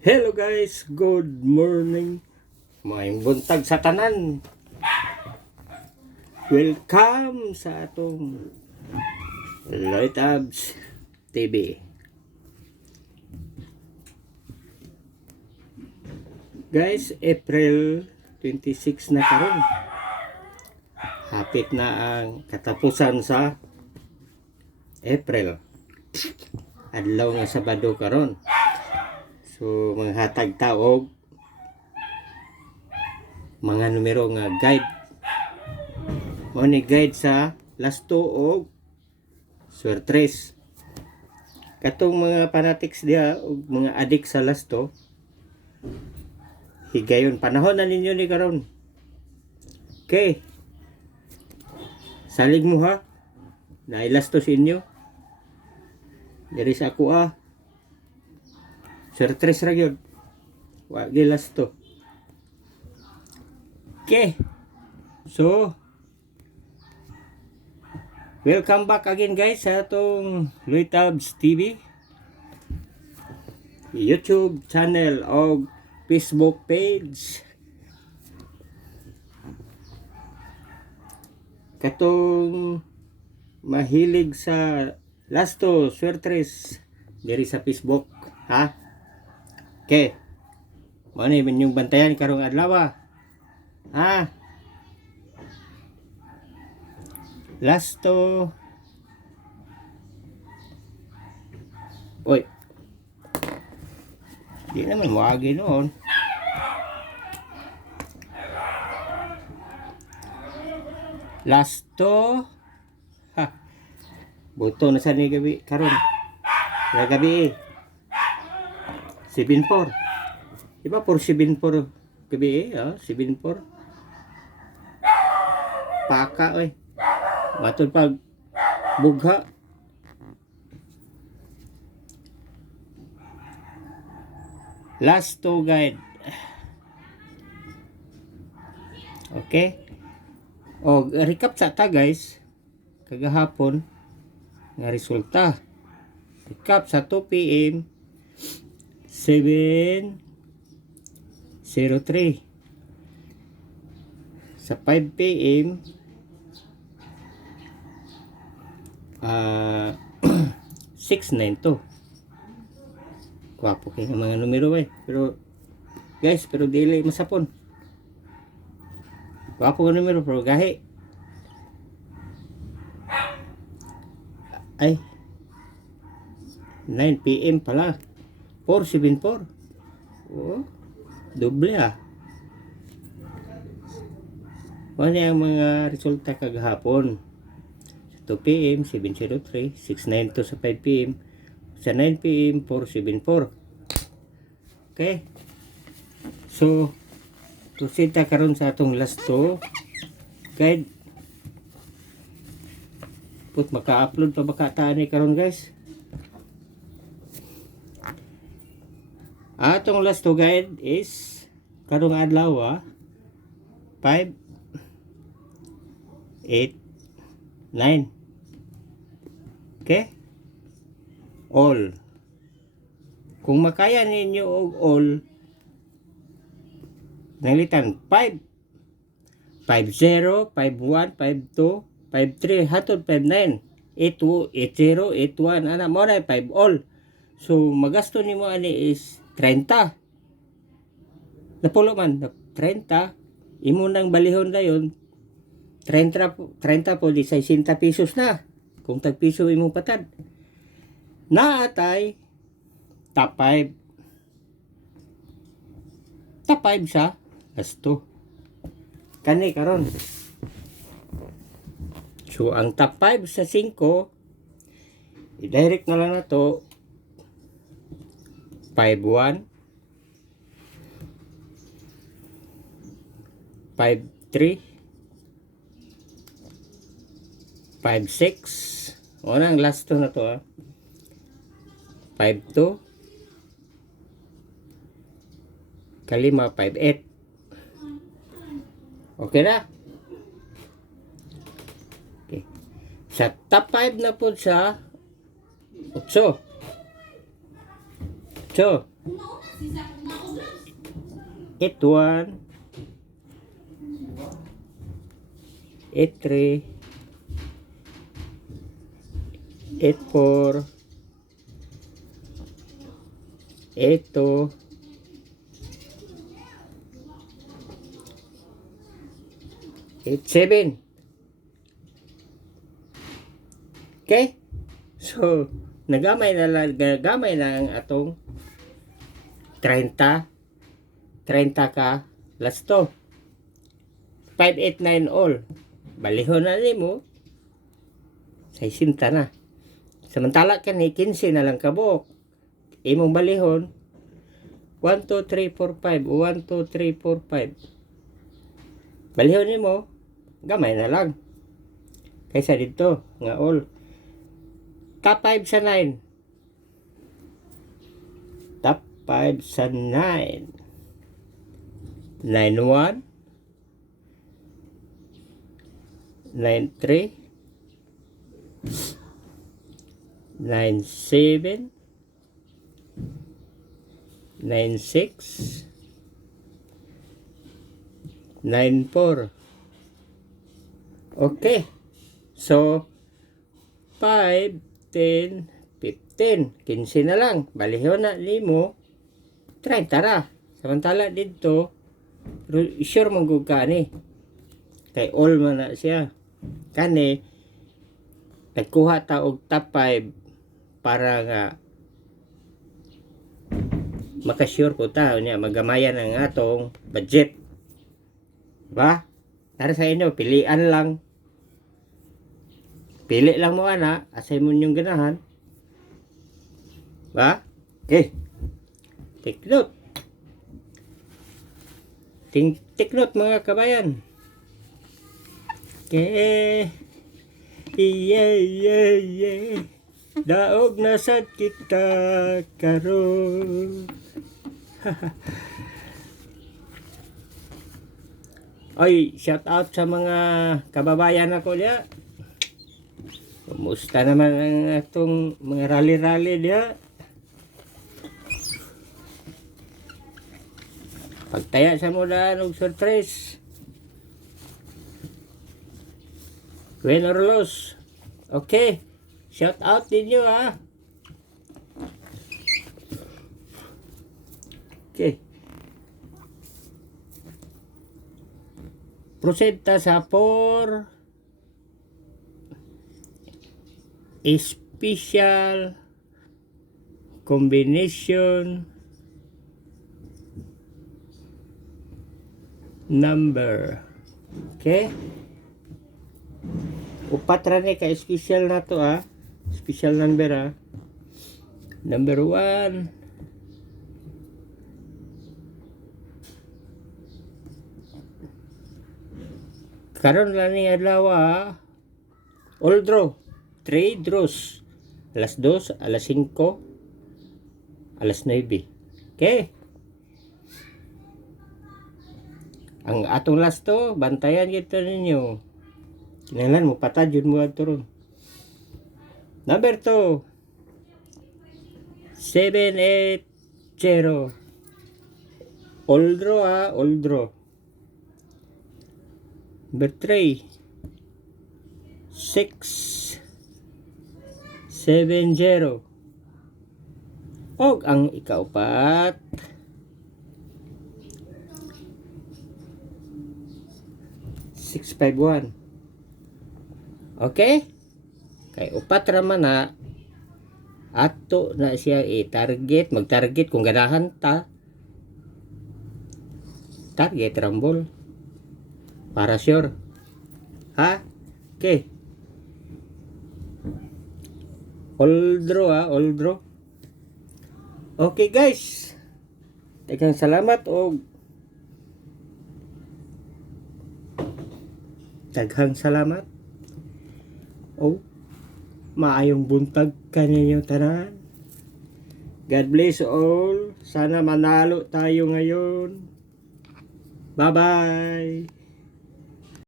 Hello guys, good morning. May buntag sa tanan. Welcome sa atong Light Abs TV. Guys, April 26 na karon. Hapit na ang katapusan sa April. Adlaw nga Sabado karon. So, manghatag taog mga numero nga guide. Mo ni guide sa lasto og suertres. Katong mga fanatics diha og mga adik sa lasto, higayon panahon na ninyo ni karon. Okay. Salig mo ha. Nailasto sa inyo. Diri sa ako suertres ra gyud. Wa gilasto. Okay. So, welcome back again guys sa atong Light Abs TV, YouTube channel o Facebook page. Katong mahilig sa lasto, suertres diri sa Facebook, ha? Okay. Mo ni yung bantayan karong adlaw. Ha? Lasto. Oy. Di naman wagi noon. Lasto. Ha. Buto na sa ni gabi karon. Na gabi. 7-4. Diba 4-7-4 gabi oh, 7-4. Paka oy. Matod pag bugha. Lasto guide. Okay. O recap sa ta guys. Kagahapon nga resulta. Recap sa 2 PM 7:03. Sa 5 PM 692. Kwapo kayo mga numero pero guys, pero dili masapon. Kwapo ka numero pero gahi. Ay 9 PM pala. 474. Oh, doble Ano ang mga resulta kagahapon? Sa 2 PM, 703, 692 sa 5 PM, sa 9 PM, 474. Okay? So, tusita karon sa atong lasto guide. Put maka-upload pa baka taani karon guys. Atong lasto guide is karong adlaw 5, 8, 9. Okay? All. Kung makaya ninyo og all, nalitan 5, 50, 51, 52, 53, hatod 59, 82, 80, 81, ana mo na 5 all. So magasto nimo ani is 30. Napulo man 30, imo nang balihon dayon 30 po di 60 pesos na kung tag piso imong patad. Naatay top 5. Top 5 sa lasto. Kani karon. So ang top 5 sa 5 i-direct na lang na to 5-1, 5-3, 5-6. Unang last to na to 5-2, kalima 5-8. Okay na? Okay. Sa top 5 na po sa 8. 8-1, 8-3, 8-4, 8-2, 8-7. Okay? So, nagamay na ang atong 30 ka last to. 589 all. Balihon na nimo. 60 na. Samantala kani 15 na lang kabuk. Imong balihon 1 2 3 4 5 1 2 3 4 5. Balihon nimo gamay na lang. Kaysa dito nga all. Top 5 sa 9. Top 5 sa 9. 9-1, 9-3, 9-7, 9-6, 9-4. Okay. So, 5, 10, 15. 15 na lang. Balihon na nimo 30 ra. Samantala dito, sure mong kani. Kay all man na siya. Kani, nagkuha ta og top 5 para nga makasure ko ta niya magamayan ang atong budget. Ba? Para sa inyo, pilian lang. Pili lang mo ana, asay mo yung ganahan. Ba? Okay. Take note. Take note mga kabayan. Okay. Yeah. Daog na sad kita karon. Oy, shout out sa mga kababayan ako diya. Kumusta naman ang atong mga rally-rally diya? Pagtaya sa mula ng surprise. Win or lose. Okay. Shout out ninyo ha. Okay. Proceed ta sa 4 special combination number. Okay? Upat ra ni ka special na to special number Number 1, karon lang ni adlaw all draw. 3 draws. Alas 2, alas 5, alas 9. Okay? Ang atong last to, bantayan kita ninyo. Kinahanglan mo patad yun mo ato ron. Number 2. 780. All draw all draw. Number 3. 670. Og ang ikaupat 651. Okay? Kay upat raman ato na siya i-target, mag-target kung ganahan ta. Target rumble. Para sure. Ha? Okay. All draw all draw. Okay guys. Daghang salamat og daghang salamat. Maayong buntag kaninyo tanan. God bless all. Sana manalo tayo ngayon. Bye-bye.